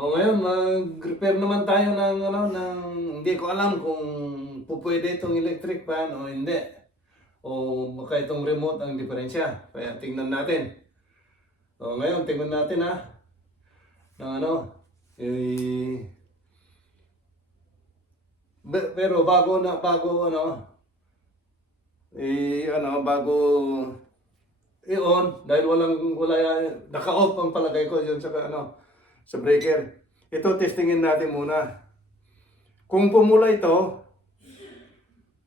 O ngayon, mag-repair naman tayo ng hindi ko alam kung pupwede itong electric fan o hindi. O baka itong remote ang diferensya. Kaya tingnan natin. O ngayon, tingnan natin ng eh, pero bago bago i-on dahil wala naka-off ang palagay ko diyan sa breaker. Ito testingin natin muna. Kung pumula ito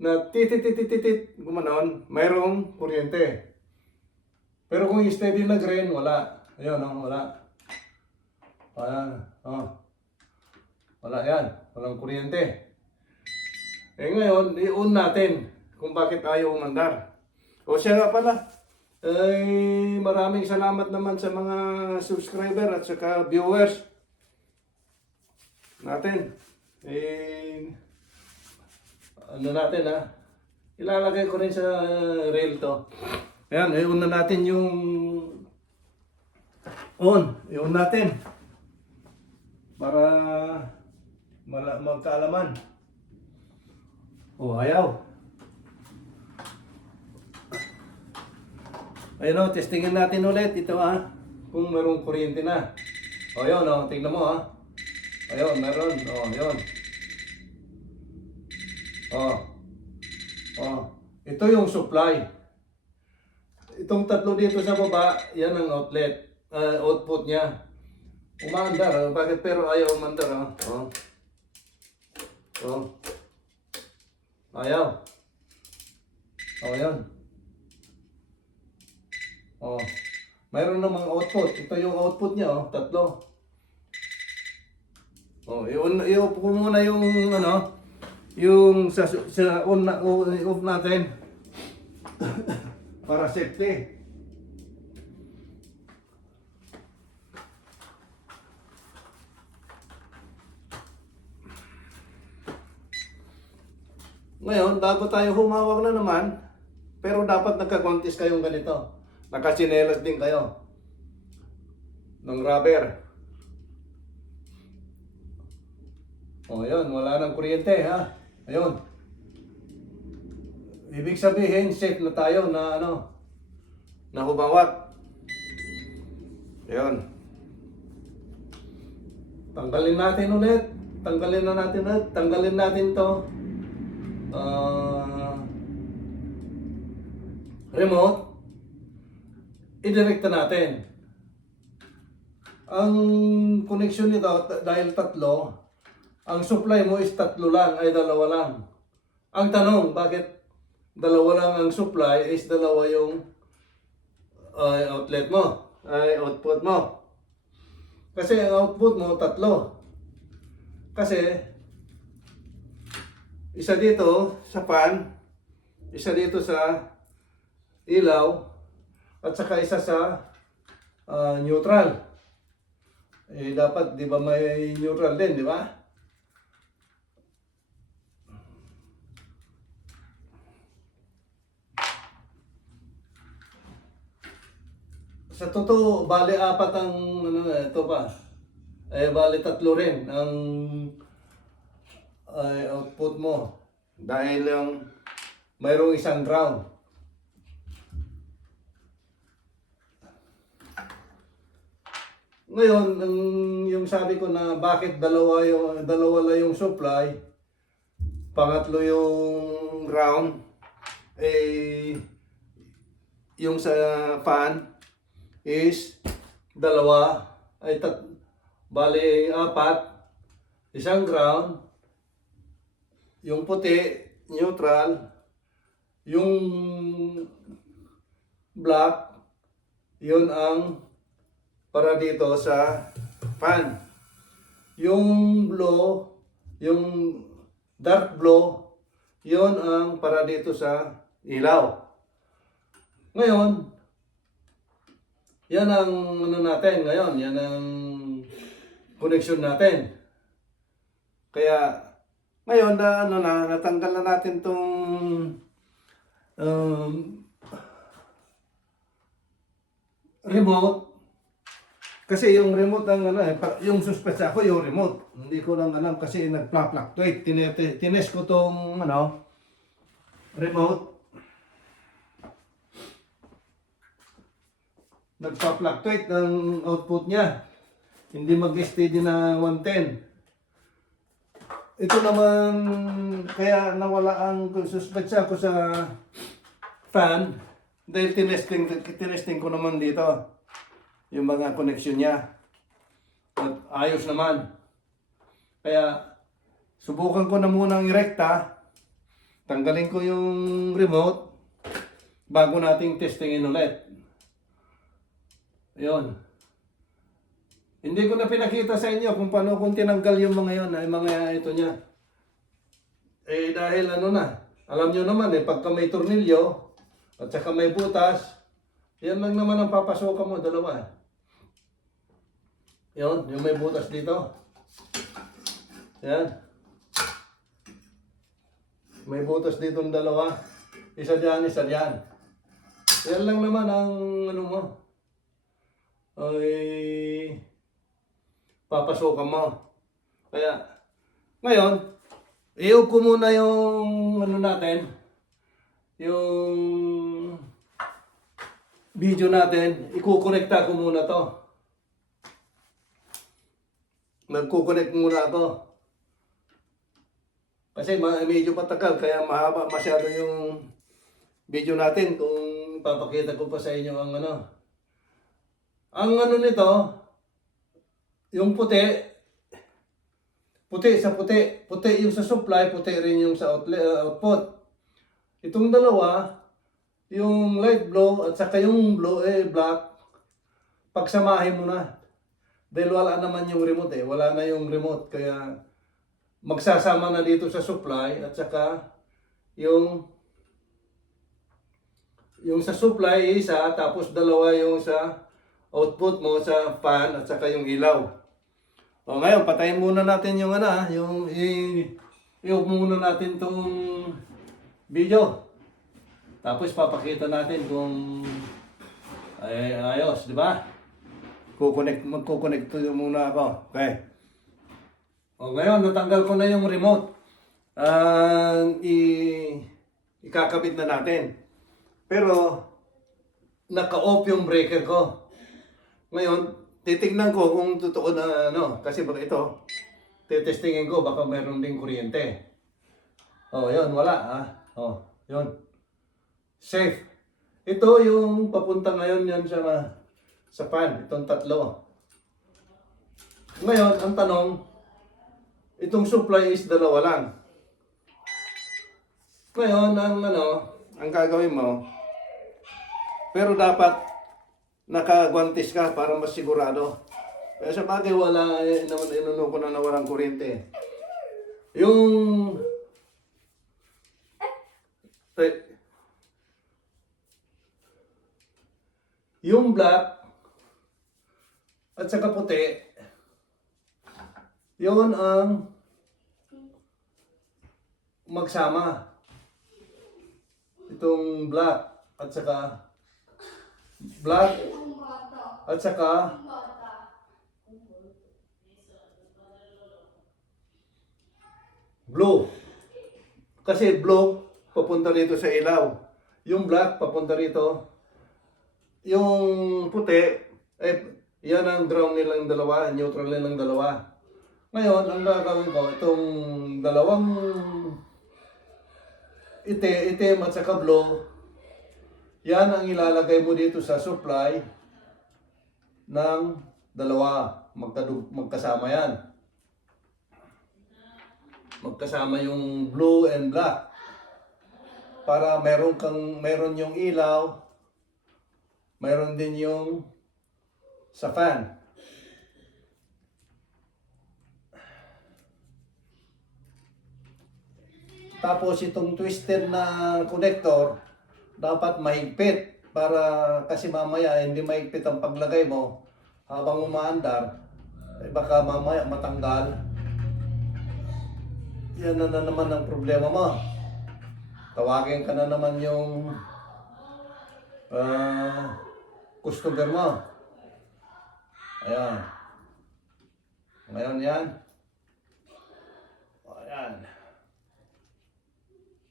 na titititititit gumanon, mayroong kuryente. Pero kung steady na green, wala. Ayun, wala. Ayan, wala yan. Walang kuryente. Ngayon, i-on natin kung bakit ayaw umandar. O siya nga pala, maraming salamat naman sa mga subscriber at saka viewers natin. Natin ilalagay ko rin sa reel to. Ayan, i-on na natin yung i-on natin para magkaalaman. Ayaw. Ayun testingin natin ulit ito kung mayroong kuryente na. Ayun tingnan mo Ayun, meron. Ayun. Ito yung supply. Itong tatlo dito sa baba, yan ang outlet, output niya. Umandar, bakit pero ayaw umandar Ayaw. Yan. Mayroon namang output. Ito yung output niya tatlo. I-off ko muna yung yung sa off natin para safety. Ngayon, bago tayo humawak na naman, pero dapat nagka-contest kayong ganito. Nakachinelas din kayo ng rubber. Yun, wala nang kuryente Ayun. Ibig sabihin, safe na tayo na na humawak. Ayun. Tanggalin natin ulit. Tanggalin natin to. Remote. Idirekta natin. Ang connection nito dahil tatlo, ang supply mo is dalawa lang. Ang tanong, bakit dalawa lang ang supply is dalawa yung outlet mo, output mo? Kasi ang output mo tatlo. Kasi isa dito sa fan, isa dito sa ilaw, at saka isa sa neutral. Dapat, di ba, may neutral din, di ba? Sa totoo, bali apat ang ito pa. Bali tatlo rin ang output mo. Dahil mayroong isang ground. Ngayon, yung sabi ko na bakit dalawa lang yung supply, pangatlo yung ground, yung sa fan is dalawa, bali apat, isang ground, yung puti, neutral, yung black, yun ang para dito sa fan. Yung blue, yung dark blue, yun ang para dito sa ilaw. Ngayon, yan ang natin ngayon, yan ang connection natin. Kaya ngayon natanggal na natin tong remote. Kasi yung remote ang ano yung suspetsa ko yung remote. Hindi ko lang alam kasi nagpa-fluctuate. Tines ko tong ano, remote. Nagpa-fluctuate ang output niya. Hindi mag-steady na 110. Ito naman, kaya nawala ang suspetsa ko sa fan. Dahil tinesting ko naman dito. Yung mga connection niya. At ayos naman. Kaya, subukan ko na munang irekta. Tanggalin ko yung remote. Bago nating testingin ulit. Yun. Hindi ko na pinakita sa inyo kung paano kung tinanggal yung mga yun, ay mga ito niya. Eh dahil ano na, alam nyo naman pagka may tornilyo at saka may butas, yan lang naman ang papasokan mo, dalawa. Yun, yung may butas dito. Yan. May butas dito ng dalawa. Isa dyan, isa dyan. Yan lang naman ang ano mo. Ay papasokan mo. Kaya ngayon, i-off ko muna yung ano natin, yung video natin. Ikukonekta ko muna to. Nagkukonect muna ako. Kasi medyo patagal kaya mahaba masyado yung video natin kung papakita ko pa sa inyo ang ano. Ang ano nito, yung puti sa puti. Puti yung sa supply, puti rin yung sa output. Itong dalawa, yung light blue at saka yung blue black, pagsamahin mo na. Dahil wala naman yung remote wala na yung remote. Kaya magsasama na dito sa supply at saka yung sa supply isa, tapos dalawa yung sa output mo sa fan at saka yung ilaw. O ngayon, patayin muna natin yung ano, yung i-off muna natin tong video. Tapos papakita natin kung ayos, di ba? Magkukonect muna ako. Okay. O ngayon, natanggal ko na yung remote. Ikakabit na natin. Pero naka-off yung breaker ko. Ngayon, titignan ko kung totoo na ano, kasi baka ito, titestingin ko, baka mayroon ding kuryente. Oh, yun, wala Oh, yun. Safe. Ito yung papunta ngayon yan sa fan, itong tatlo. Ngayon, ang tanong, itong supply is dalawa lang. Ngayon, ang gagawin mo, pero dapat nakagwantes ka para mas sigurado. Kaya sa bagay wala naman inuno ko na nawalang kuryente. Yung black at saka puti, yun ang magsama. Itong black at saka blue. Kasi blue papunta rito sa ilaw. Yung black papunta rito. Yung puti yan ang ground nilang dalawa, neutral nilang dalawa. Ngayon, ang gagawin ko, itong dalawang itim at saka blue, yan ang ilalagay mo dito sa supply ng dalawa. Magkasama yan. Magkasama yung blue and black. Para meron yung ilaw, meron din yung sa fan. Tapos itong twisted na connector, dapat mahigpit para kasi mamaya hindi mahigpit ang paglagay mo habang umaandar, baka mamaya matanggal. Yan na naman ang problema mo. Tawagin ka na naman yung customer mo. Ayan. Ngayon yan. Ayan.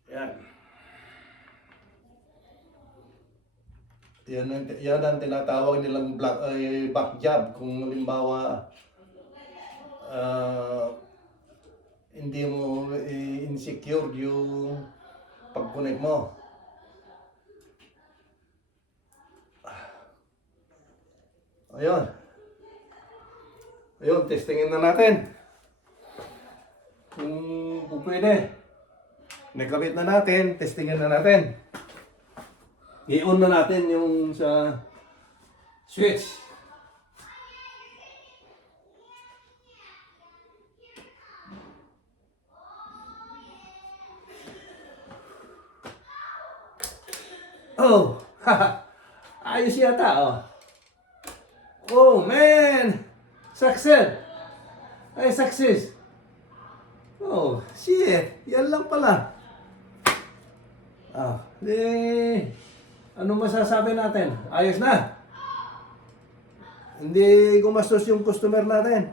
Yan. Yan ang tinatawag nilang back jab. Kung halimbawa hindi mo insecure yung pag-connect mo. Ayun. Ayun, testingin na natin. Kung pwede. Nakabit na natin, testingin na natin. I-on na natin yung sa switch. Oh, ayos yata, oh. Oh, man! Success! Ay, success! Oh, shit! Yan lang pala. Ano masasabi natin? Ayos na! Hindi gumastos yung customer natin.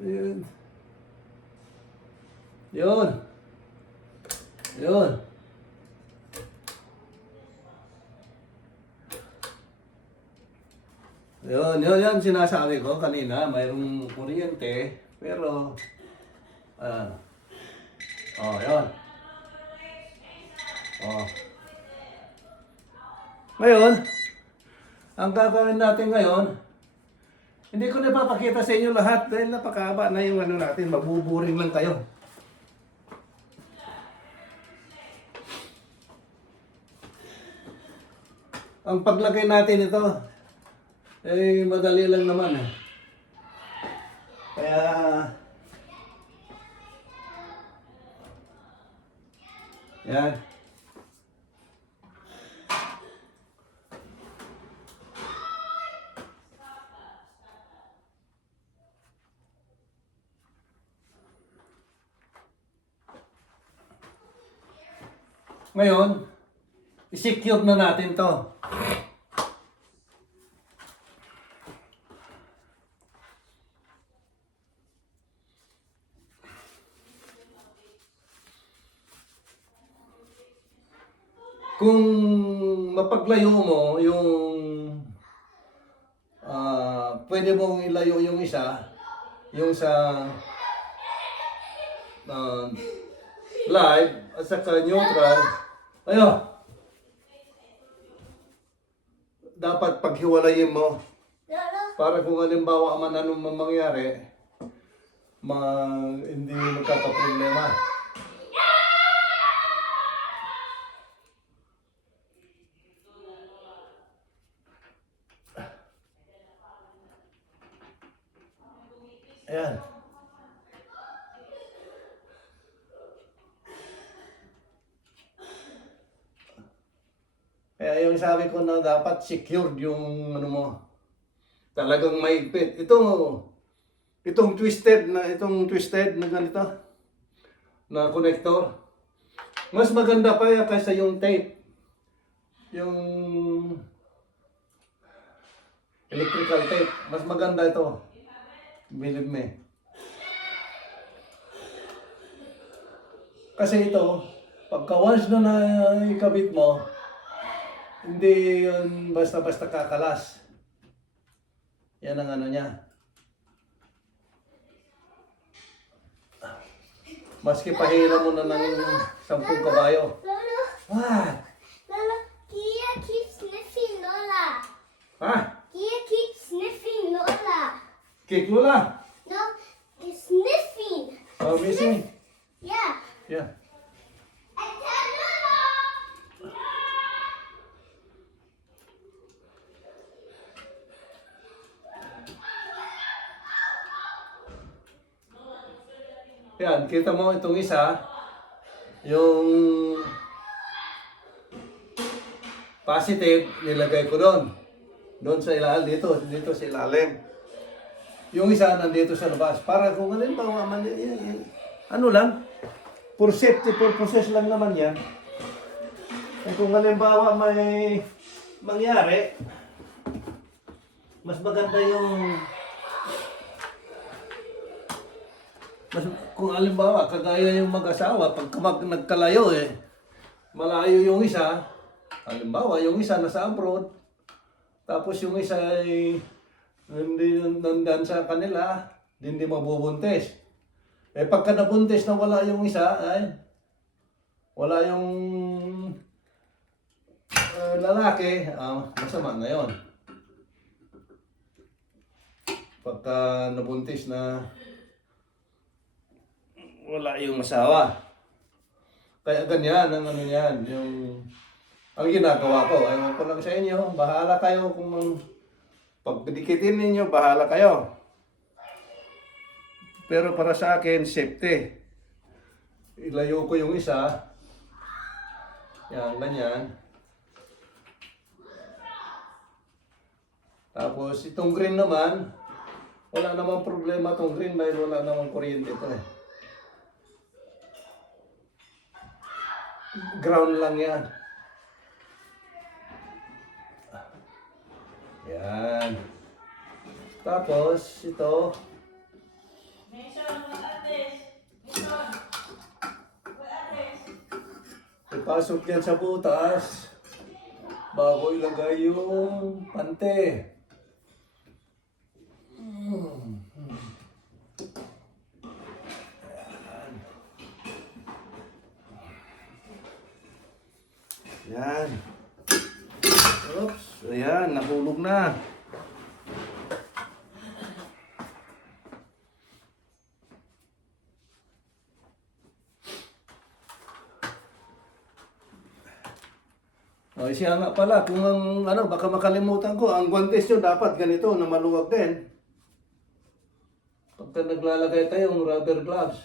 Yun. Yun. Yun. Yun sinasabi ko kanina, mayroong kuryente, pero, yun. Ngayon, ang gagawin natin ngayon, hindi ko na papakita sa inyo lahat dahil napakahaba na yung ano natin, mabuburing lang kayo. Ang paglagay natin ito, madali lang naman eh. Kaya, yan. Ngayon, i-secure na natin to. Kung mapaglayo mo yung pwede mong ilayo yung isa, yung sa live at saka neutral, dapat paghiwalayin mo para kung halimbawa man anong mangyari, hindi magkakaproblema. Ayan. Kaya yung sabi ko na dapat secured yung ano mo. Talagang maigpit. Itong twisted na ganito na connector. Mas maganda pa yan kaysa yung tape. Yung electrical tape. Mas maganda ito. Believe me. Kasi ito, pagka once na ikabit mo, hindi yun basta-basta kakalas. Yan ang ano niya. Maski pahira mo na ng 10 kabayo. Lolo, What? Lolo, Kia keeps sniffing Lola. Ha? Kia keeps sniffing Lola. Cake Lola? No, it's sniffing. Oh, missing? Yeah. Yeah. I tell Lola. Yan, kita mo itong isa, yung positive, nilagay ko doon. Doon sa ilalim, dito sa ilalim. Yung isa nandito sa labas. Para kung halimbawa man, ano lang, for safety purposes lang naman yan. Kung halimbawa may mangyari, mas maganda yung kung alimbawa, kagaya yung mag-asawa, pagka nagkalayo malayo yung isa, halimbawa, yung isa nasa abroad, tapos yung isa ay hindi nandan sa kanila, hindi mabubuntis. Pagka nabuntis na wala yung isa, wala yung lalaki, masama na yun. Pagka nabuntis na wala yung asawa. Kaya ganyan, ang ano yan, ang ginagawa ko. Ayaw ko lang sa inyo, bahala kayo kung pagdikitin ninyo, bahala kayo. Pero para sa akin, safety. Ilayo ko yung isa. Yan, ganyan. Tapos itong green naman, wala namang problema itong green dahil wala namang kuryente ito Ground lang yan. Yan. Tapos ito. Ipasok yan sa butas bago ilagay yung pante. Yan. Oops. Ayan, nahulog na. Siya nga pala, kung baka makalimutan ko, ang guantes nyo dapat ganito na maluwag din. Pagka naglalagay tayo ng rubber gloves.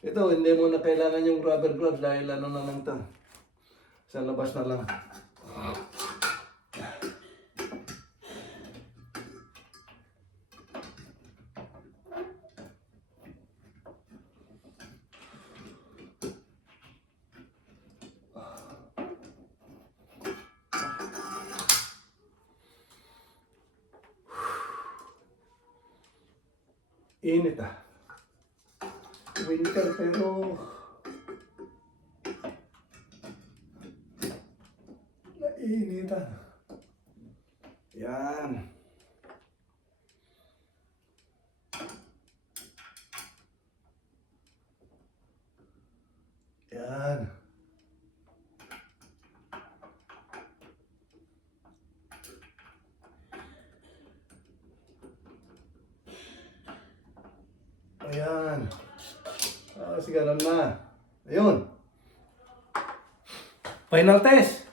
Ito, hindi mo na kailangan yung rubber gloves dahil na lang ito. Sa labas na lang. Init winter pero nainit Yan. Yan. Ayan. Sige na. Ayun. Final test.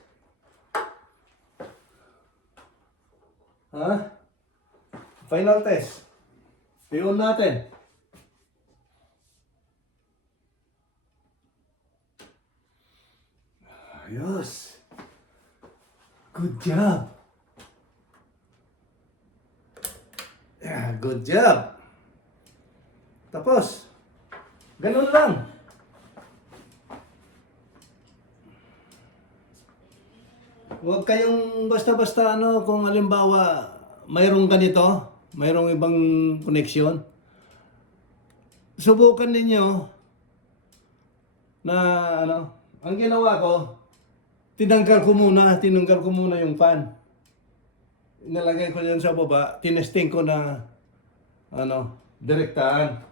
Final test. Tingnan natin. Ayos. Good job. Yeah, good job. Tapos, ganun lang. Huwag kayong basta-basta kung halimbawa mayroong ganito, mayroong ibang koneksyon. Subukan ninyo na ang ginawa ko, tinanggal ko muna yung fan. Inalagay ko yan sa baba, tinesting ko na direktaan.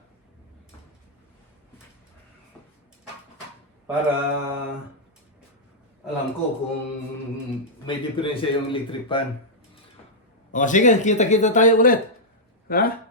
Para alam ko kung may diferensya yung electric fan. O sige, kita-kita tayo ulit. Ha?